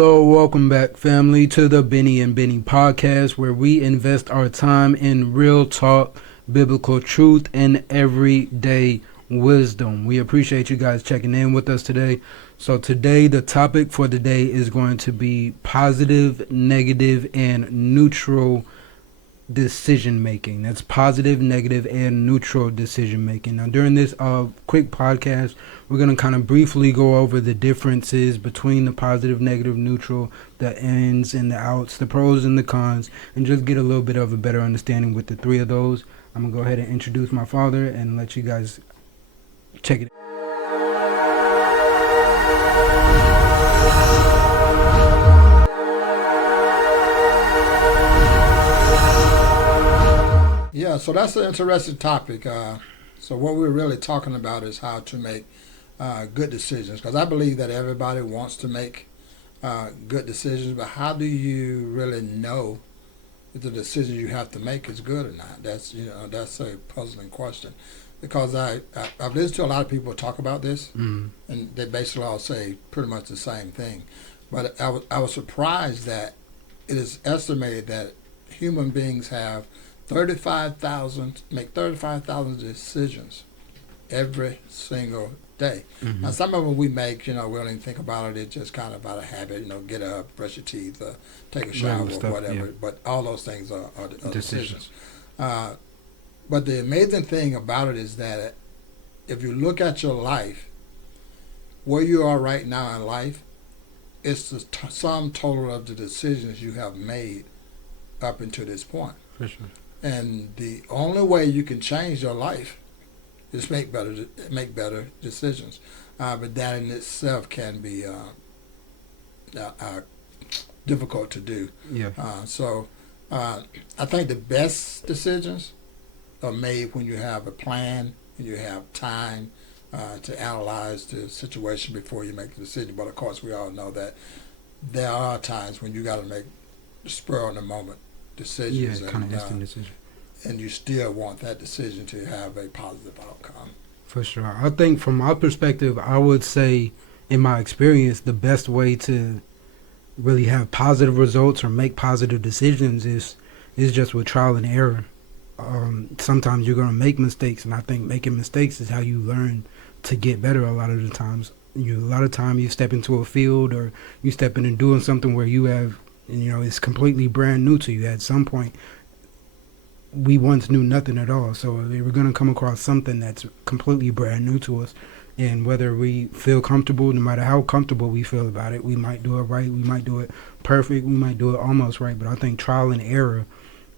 Hello, welcome back, family, to the Bennie and Bennie podcast, where we invest our time in real talk, biblical truth, and everyday wisdom. We appreciate you guys checking in with us today. So today, the topic for the day is going to be positive, negative, and neutral decision making. That's positive, negative, and neutral decision making. Now, during this quick podcast, we're going to kind of briefly go over the differences between the positive, negative, neutral, the ins and the outs, the pros and the cons, and just get a little bit of a better understanding with the three of those. I'm going to go ahead and introduce my father and let you guys check it. Yeah, so that's an interesting topic. So what we're really talking about is how to make good decisions, because I believe that everybody wants to make good decisions, but how do you really know if the decision you have to make is good or not? That's a puzzling question, because I've listened to a lot of people talk about this, and they basically all say pretty much the same thing. But I was surprised that it is estimated that human beings have 35,000 decisions every single day. Mm-hmm. Now, some of them we make, we don't even think about it. It's just kind of out of habit, get up, brush your teeth, take a shower, or whatever. Yeah. But all those things are decisions. But the amazing thing about it is that if you look at your life, where you are right now in life, it's the sum total of the decisions you have made up until this point. For sure. And the only way you can change your life is make better decisions. But that in itself can be difficult to do. Yeah. So I think the best decisions are made when you have a plan and you have time to analyze the situation before you make the decision. But of course, we all know that there are times when you got to make spur on the moment decisions. Yeah, kind of instant decision. And you still want that decision to have a positive outcome. For sure. I think from my perspective, I would say, in my experience, the best way to really have positive results or make positive decisions is just with trial and error. Sometimes you're going to make mistakes, and I think making mistakes is how you learn to get better a lot of the times. A lot of time you step into a field or you step in and doing something where you have, it's completely brand new to you. At some point, we once knew nothing at all, so we're going to come across something that's completely brand new to us, and whether we feel comfortable, no matter how comfortable we feel about it, we might do it right, we might do it perfect, we might do it almost right. But I think trial and error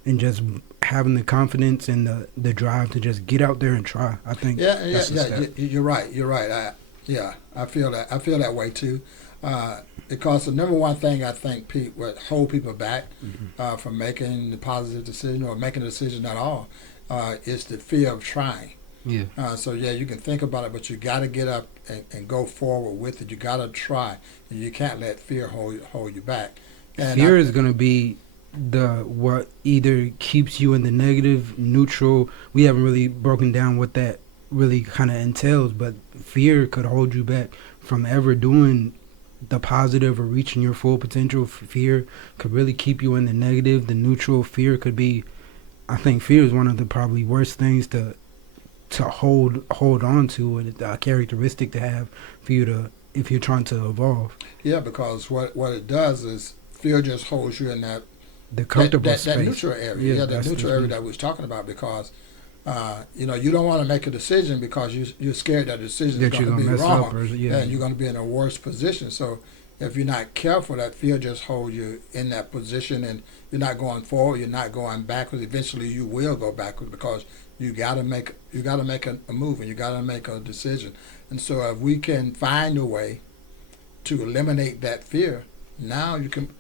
and just having the confidence and the drive to just get out there and try, I think you're right. I feel that way too, because the number one thing I think would hold people back from making the positive decision or making a decision at all is the fear of trying. Yeah. You can think about it, but you got to get up and go forward with it. You got to try, and you can't let fear hold you back. And fear is going to be what either keeps you in the negative, neutral. We haven't really broken down what that really kind of entails, but fear could hold you back from ever doing the positive or reaching your full potential. Fear could really keep you in the negative. The neutral, fear could be, I think fear is one of the probably worst things to hold on to, and a characteristic to have for you to, if you're trying to evolve. Yeah, because what it does is fear just holds you in the comfortable space. That neutral area. Yeah, the neutral area that we was talking about, because you don't want to make a decision because you're scared that the decision is going to be wrong, and you're going to be in a worse position. So if you're not careful, that fear just holds you in that position, and you're not going forward, you're not going backwards. Eventually, you will go backwards because you got to make a move, and you got to make a decision. And so if we can find a way to eliminate that fear, now you can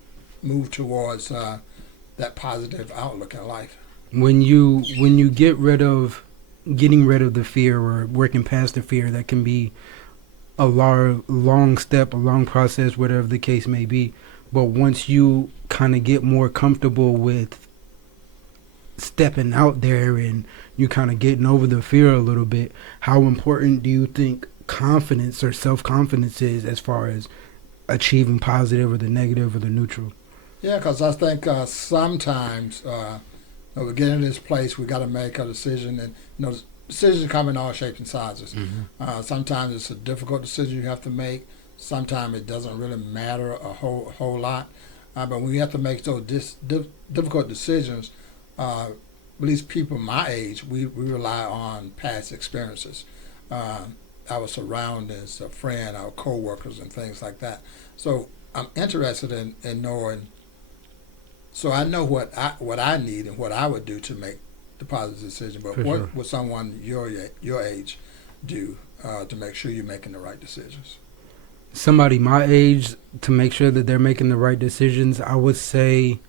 move towards that positive outlook in life. When you getting rid of the fear or working past the fear, that can be a long step, a long process, whatever the case may be. But once you kind of get more comfortable with stepping out there and you kind of getting over the fear a little bit, how important do you think confidence or self-confidence is as far as achieving positive or the negative or the neutral. Yeah, because I think sometimes we get in this place, we got to make a decision, and decisions come in all shapes and sizes. Mm-hmm. Sometimes it's a difficult decision you have to make. Sometimes it doesn't really matter a whole lot. But when you have to make those difficult decisions, at least people my age, we rely on past experiences, uh, our surroundings, a friend, our coworkers, and things like that. So I'm interested in knowing. So I know what I need and what I would do to make the positive decision. But For sure. what would someone your age do to make sure you're making the right decisions? Somebody my age, to make sure that they're making the right decisions, I would say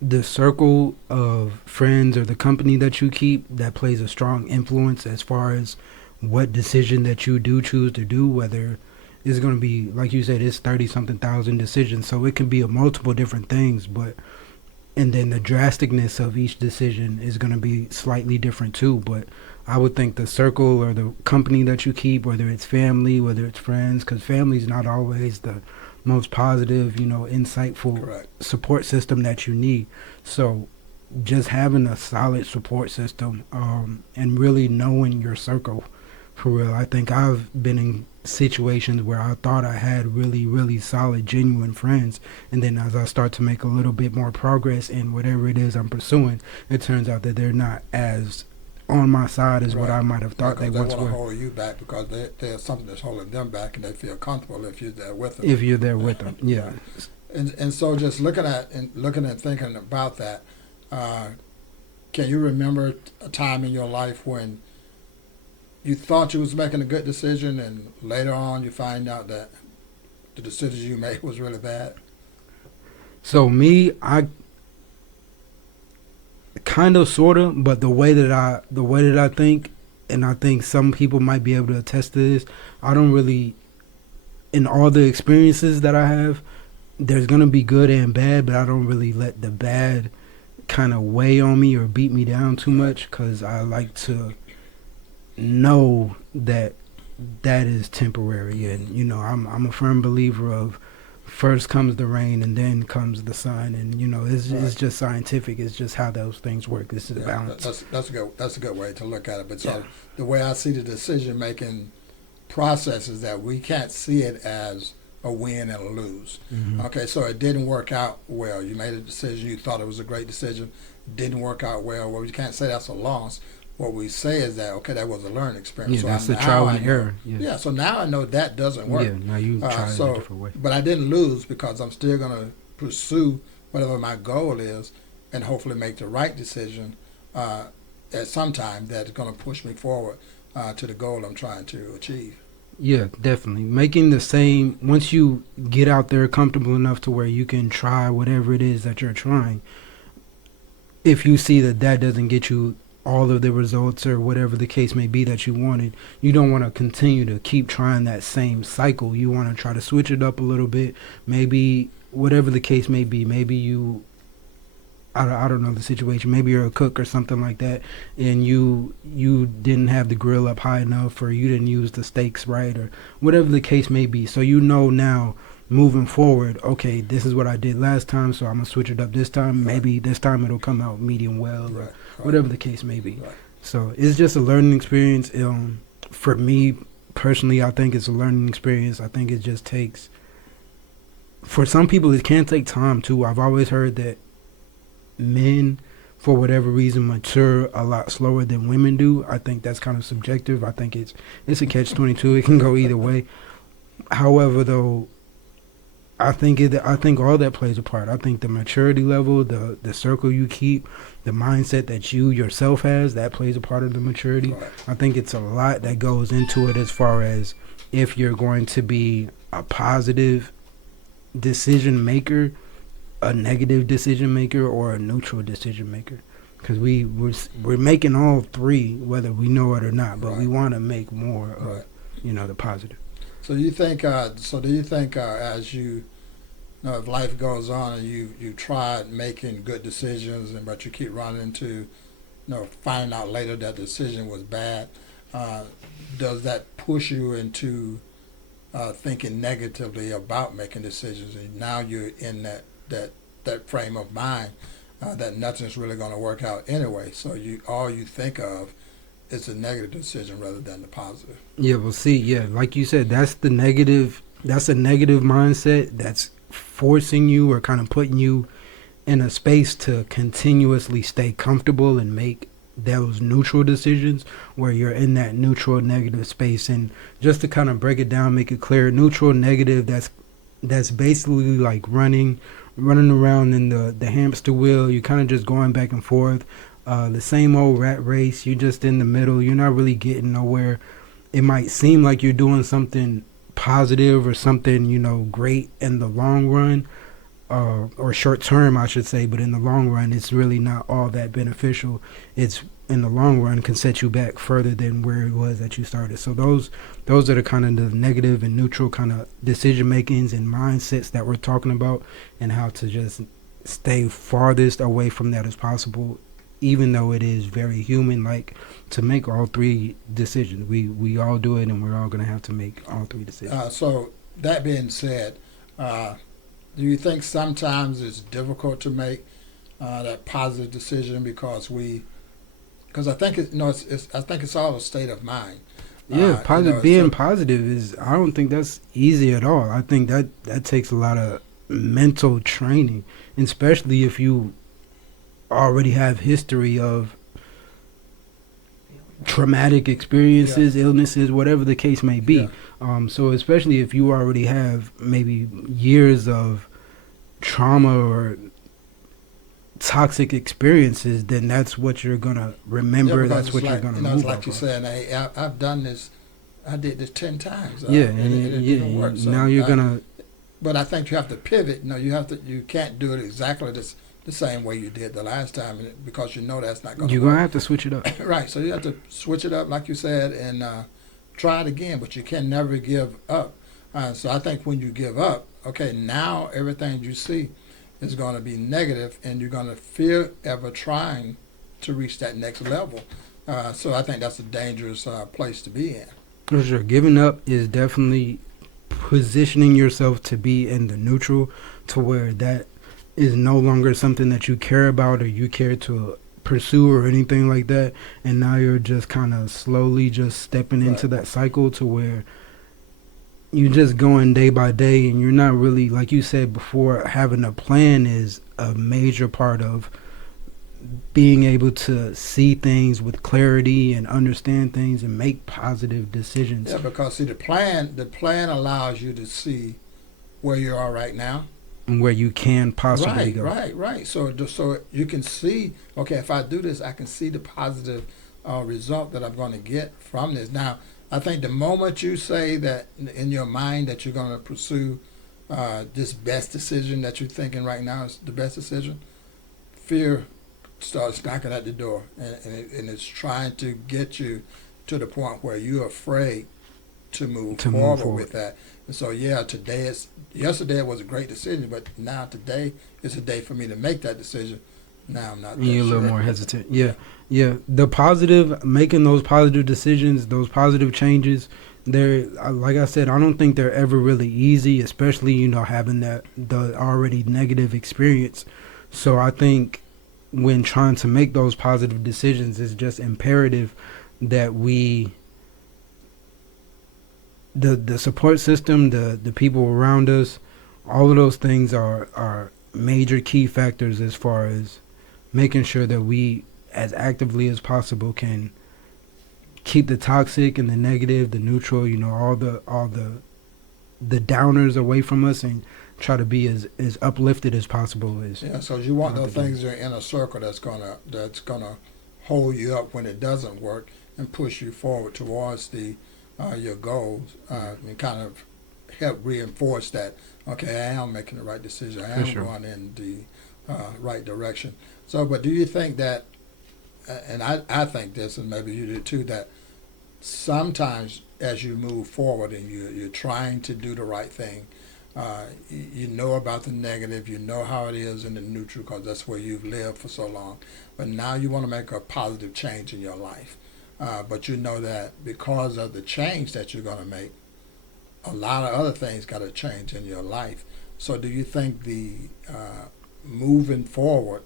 the circle of friends or the company that you keep that plays a strong influence as far as what decision that you do choose to do, whether it's going to be, like you said, it's 30 something thousand decisions, so it can be a multiple different things, but and then the drasticness of each decision is going to be slightly different too. But I would think the circle or the company that you keep, whether it's family, whether it's friends, because family's not always the most positive, insightful Correct. support system that you need. So just having a solid support system, and really knowing your circle for real. I think I've been in situations where I thought I had really, really solid, genuine friends, and then as I start to make a little bit more progress in whatever it is I'm pursuing, it turns out that they're not as on my side as what Right. I might have thought they Because they once want to were. hold you back because there's something that's holding them back, and they feel comfortable if you're there with them. If you're there with them, yeah. And so just looking at thinking about that, uh, can you remember a time in your life when you thought you was making a good decision, and later on you find out that the decision you made was really bad? So me, I kind of, sort of, but the way that I think, and I think some people might be able to attest to this. I don't really, in all the experiences that I have, there's gonna be good and bad, but I don't really let the bad kind of weigh on me or beat me down too much, because I like to know that that is temporary, and I'm a firm believer of first comes the rain and then comes the sun, and it's Right. just scientific. It's just how those things work. This is a Yeah, balance. that's a good way to look at it. But so Yeah. the way I see the decision making process is that we can't see it as a win and a lose. Hmm. Okay, so it didn't work out well. You made a decision. You thought it was a great decision. Didn't work out well. Well, we can't say that's a loss. What we say is that okay, that was a learning experience. Yeah, So that's the now trial I and know. error. Yeah. Yeah, so now I know that doesn't work. Yeah. Now you try it So, a different way. but I didn't lose because I'm still going to pursue whatever my goal is, and hopefully make the right decision at some time that's going to push me forward to the goal I'm trying to achieve. Yeah, definitely. Making the same, once you get out there comfortable enough to where you can try whatever it is that you're trying, if you see that that doesn't get you all of the results or whatever the case may be that you wanted, you don't want to continue to keep trying that same cycle. You want to try to switch it up a little bit. Maybe whatever the case may be, maybe I don't know the situation. Maybe you're a cook or something like that, and you didn't have the grill up high enough, or you didn't use the steaks right, or whatever the case may be. So now, moving forward, okay, this is what I did last time, so I'm gonna switch it up this time. Right. Maybe this time it'll come out medium well, or Right. whatever the case may be. Right. So it's just a learning experience. For me personally, I think it's a learning experience. I think it just takes. For some people, it can take time too. I've always heard that men, for whatever reason, mature a lot slower than women do. I think that's kind of subjective. I think it's a catch-22. It can go either way. However, though, I think all that plays a part. I think the maturity level, the circle you keep, the mindset that you yourself has, that plays a part of the maturity. Right. I think it's a lot that goes into it as far as if you're going to be a positive decision maker, a negative decision maker, or a neutral decision maker, because we're making all three whether we know it or not, but we Right. want to make more of Right. the positive. So you think? So do you think as if life goes on and you tried making good decisions, but you keep running into, finding out later that the decision was bad, does that push you into thinking negatively about making decisions, and now you're in that frame of mind that nothing's really going to work out anyway. So you all you think of is a negative decision rather than the positive. Yeah, well, see, yeah, like you said, that's the negative. That's a negative mindset that's forcing you or kind of putting you in a space to continuously stay comfortable and make those neutral decisions where you're in that neutral negative space. And just to kind of break it down, make it clear, neutral negative, that's basically like running around in the hamster wheel. You're kind of just going back and forth, the same old rat race. You're just in the middle. You're not really getting nowhere. It might seem like you're doing something positive or something, great in the long run, or short term, I should say, but in the long run, it's really not all that beneficial. It's in the long run can set you back further than where it was that you started. So those are the kind of the negative and neutral kind of decision makings and mindsets that we're talking about, and how to just stay farthest away from that as possible, even though it is very human like to make all three decisions. We all do it, and we're all going to have to make all three decisions. So that being said, do you think sometimes it's difficult to make that positive decision because I think I think it's all a state of mind. Yeah, being positive is, I don't think that's easy at all. I think that takes a lot of mental training, especially if you already have history of traumatic experiences, illnesses, whatever the case may be. So especially if you already have maybe years of trauma or toxic experiences, then that's what you're gonna remember. That's what you're gonna move. It's like you saying, "Hey, I've done this. I did this 10 times. And it didn't work. So now you're gonna. But I think you have to pivot. You can't do it exactly the same way you did the last time because that's not going to. You're gonna have to switch it up. Right. So you have to switch it up, like you said, and try it again. But you can never give up. So I think when you give up, okay, now everything you see is going to be negative, and you're going to fear ever trying to reach that next level. So I think that's a dangerous place to be in. For sure. Giving up is definitely positioning yourself to be in the neutral, to where that is no longer something that you care about or you care to pursue or anything like that. And now you're just kind of slowly just stepping into that cycle to where you're just going day by day, and you're not really, like you said before, having a plan is a major part of being able to see things with clarity and understand things and make positive decisions. Yeah, because see, the plan allows you to see where you are right now and where you can possibly go. Right. So you can see, okay, if I do this, I can see the positive result that I'm going to get from this. Now, I think the moment you say that in your mind that you're going to pursue this best decision that you're thinking right now is the best decision, fear starts knocking at the door, and it's trying to get you to the point where you're afraid to move forward with that. And so, yesterday was a great decision, but now today is a day for me to make that decision. Now I'm not. You're a little more hesitant. Yeah. Making those positive decisions, those positive changes, they're, like I said, I don't think they're ever really easy, especially, having the already negative experience. So I think when trying to make those positive decisions, it's just imperative that the support system, the people around us, all of those things are major key factors as far as making sure that we, as actively as possible, can keep the toxic and the negative, the neutral, all the downers away from us, and try to be as uplifted as possible. So you want those things in a circle that's gonna hold you up when it doesn't work and push you forward towards your goals, and kind of help reinforce that, okay, I am making the right decision, I am going in the right direction. So, but do you think that, and I think this, and maybe you do too, that sometimes as you move forward and you're trying to do the right thing, you know about the negative, you know how it is in the neutral because that's where you've lived for so long, but now you want to make a positive change in your life. But you know that because of the change that you're going to make, a lot of other things got to change in your life. So, do you think the moving forward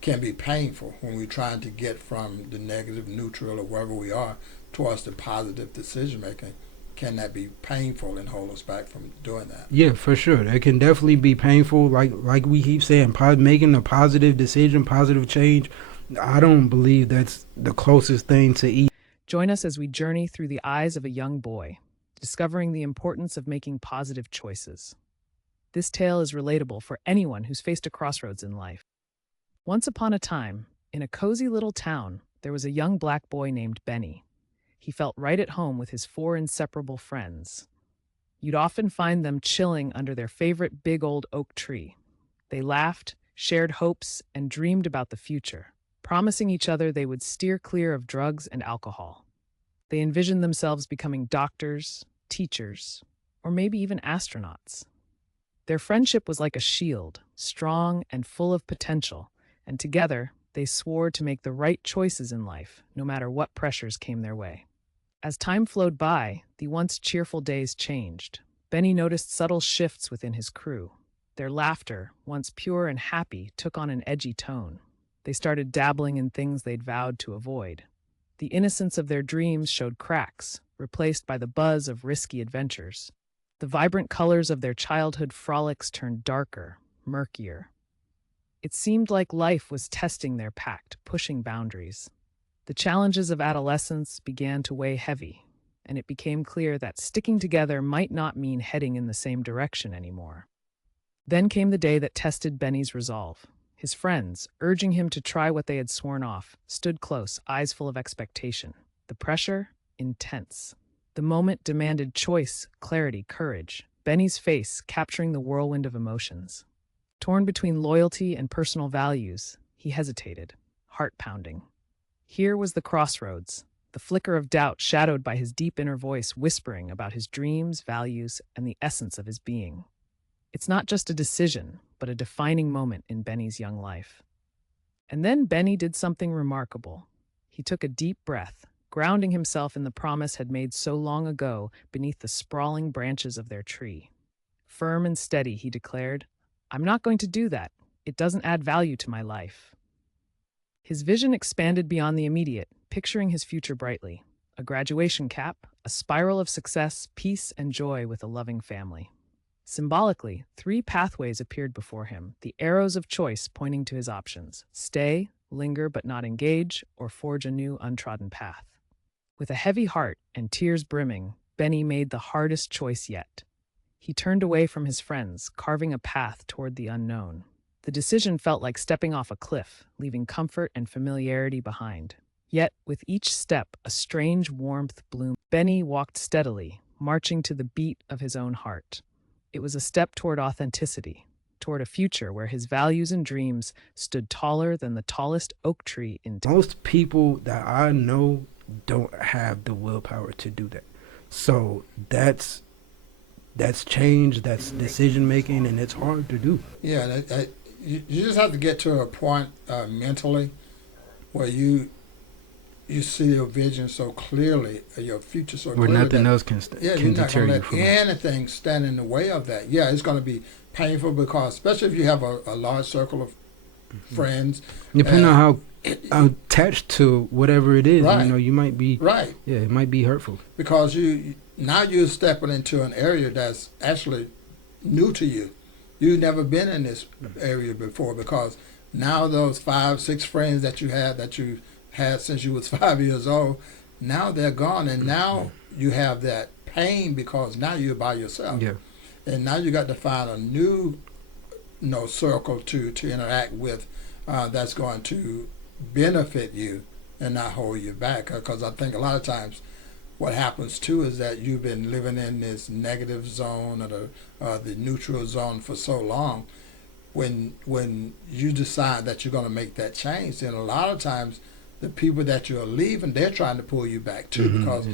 can be painful when we're trying to get from the negative, neutral, or wherever we are towards the positive decision making? Can that be painful and hold us back from doing that? Yeah, for sure. That can definitely be painful. Like we keep saying, making a positive decision, positive change. I don't believe that's the closest thing to eat. Join us as we journey through the eyes of a young boy, discovering the importance of making positive choices. This tale is relatable for anyone who's faced a crossroads in life. Once upon a time, in a cozy little town, there was a young black boy named Benny. He felt right at home with his four inseparable friends. You'd often find them chilling under their favorite big old oak tree. They laughed, shared hopes, and dreamed about the future, promising each other they would steer clear of drugs and alcohol. They envisioned themselves becoming doctors, teachers, or maybe even astronauts. Their friendship was like a shield, strong and full of potential, and together they swore to make the right choices in life, no matter what pressures came their way. As time flowed by, the once cheerful days changed. Benny noticed subtle shifts within his crew. Their laughter, once pure and happy, took on an edgy tone. They started dabbling in things they'd vowed to avoid. The innocence of their dreams showed cracks, replaced by the buzz of risky adventures. The vibrant colors of their childhood frolics turned darker, murkier. It seemed like life was testing their pact, pushing boundaries. The challenges of adolescence began to weigh heavy, and it became clear that sticking together might not mean heading in the same direction anymore. Then came the day that tested Benny's resolve. His friends, urging him to try what they had sworn off, stood close, eyes full of expectation. The pressure? Intense. The moment demanded choice, clarity, courage. Benny's face capturing the whirlwind of emotions. Torn between loyalty and personal values, he hesitated, heart pounding. Here was the crossroads, the flicker of doubt shadowed by his deep inner voice whispering about his dreams, values, and the essence of his being. It's not just a decision, but a defining moment in Benny's young life. And then Benny did something remarkable. He took a deep breath, grounding himself in the promise had made so long ago beneath the sprawling branches of their tree. Firm and steady, he declared, "I'm not going to do that. It doesn't add value to my life." His vision expanded beyond the immediate, picturing his future brightly. A graduation cap, a spiral of success, peace, and joy with a loving family. Symbolically, 3 pathways appeared before him, the arrows of choice pointing to his options: stay, linger but not engage, or forge a new untrodden path. With a heavy heart and tears brimming, Benny made the hardest choice yet. He turned away from his friends, carving a path toward the unknown. The decision felt like stepping off a cliff, leaving comfort and familiarity behind. Yet, with each step, a strange warmth bloomed. Benny walked steadily, marching to the beat of his own heart. It was a step toward authenticity, toward a future where his values and dreams stood taller than the tallest oak tree in town. Most people that I know don't have the willpower to do that. So that's change, that's decision making, and it's hard to do. Yeah, you just have to get to a point mentally where you see your vision so clearly, your future so Where clearly. nothing else can Yeah, you're can not deter going to you let from it. anything stand in the way of that. Yeah, it's going to be painful because, especially if you have a large circle of friends. Depending on how attached to whatever it is, Right. you might be. Right. Yeah, it might be hurtful. Because you're stepping into an area that's actually new to you. You've never been in this area before, because now those 5, 6 friends that you had since you was 5 years old, now they're gone, and now you have that pain because now you're by yourself. Yeah. And now you got to find a new circle to interact with that's going to benefit you and not hold you back. Because I think a lot of times what happens too is that you've been living in this negative zone or the neutral zone for so long. When you decide that you're going to make that change, then a lot of times the people that you're leaving, they're trying to pull you back too, because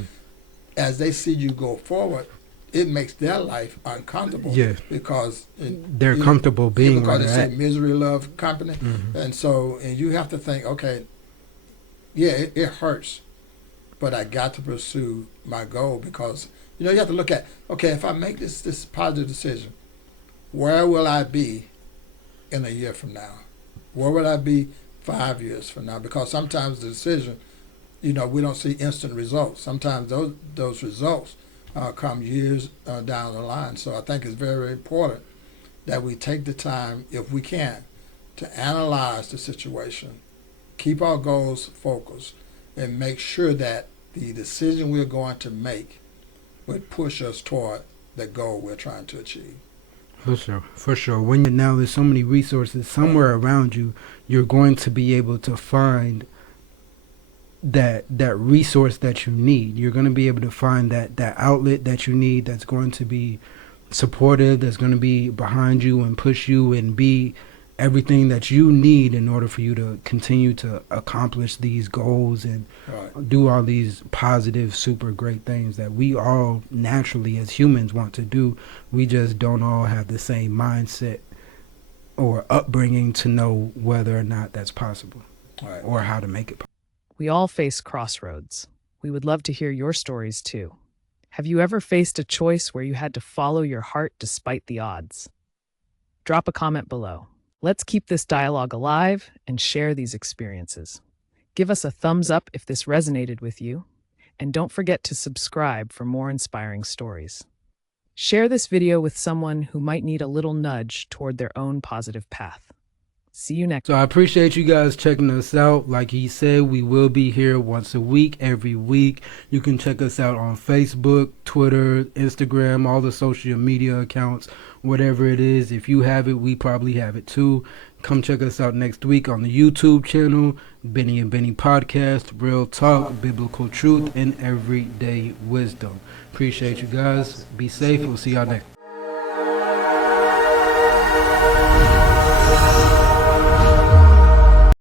as they see you go forward, it makes their life uncomfortable. Yeah. Because They're comfortable being because where they they're say at. misery love company, and you have to think, okay, yeah, it hurts, but I got to pursue my goal, because You know, you have to look at, okay, if I make this positive decision, where will I be in a year from now? Where will I be 5 years from now? Because sometimes the decision, you know, we don't see instant results. Sometimes those results come years down the line. So I think it's very important that we take the time, if we can, to analyze the situation, keep our goals focused, and make sure that the decision we're going to make would push us toward the goal we're trying to achieve. For sure, for sure. When now there's so many resources somewhere around you, you're going to be able to find that resource that you need. You're going to be able to find that outlet that you need, that's going to be supportive, that's going to be behind you and push you and be everything that you need in order for you to continue to accomplish these goals and Right. do all these positive, super great things that we all naturally as humans want to do. We just don't all have the same mindset or upbringing to know whether or not that's possible Right. or how to make it possible. We all face crossroads. We would love to hear your stories too. Have you ever faced a choice where you had to follow your heart despite the odds? Drop a comment below. Let's keep this dialogue alive and share these experiences. Give us a thumbs up if this resonated with you, and don't forget to subscribe for more inspiring stories. Share this video with someone who might need a little nudge toward their own positive path. See you next. So I appreciate you guys checking us out. Like he said, we will be here once a week, every week. You can check us out on Facebook, Twitter, Instagram, all the social media accounts, whatever it is. If you have it, we probably have it too. Come check us out next week on the YouTube channel, Bennie and Bennie Podcast, real talk, biblical truth, and everyday wisdom. Appreciate you guys. Be safe. We'll see y'all next.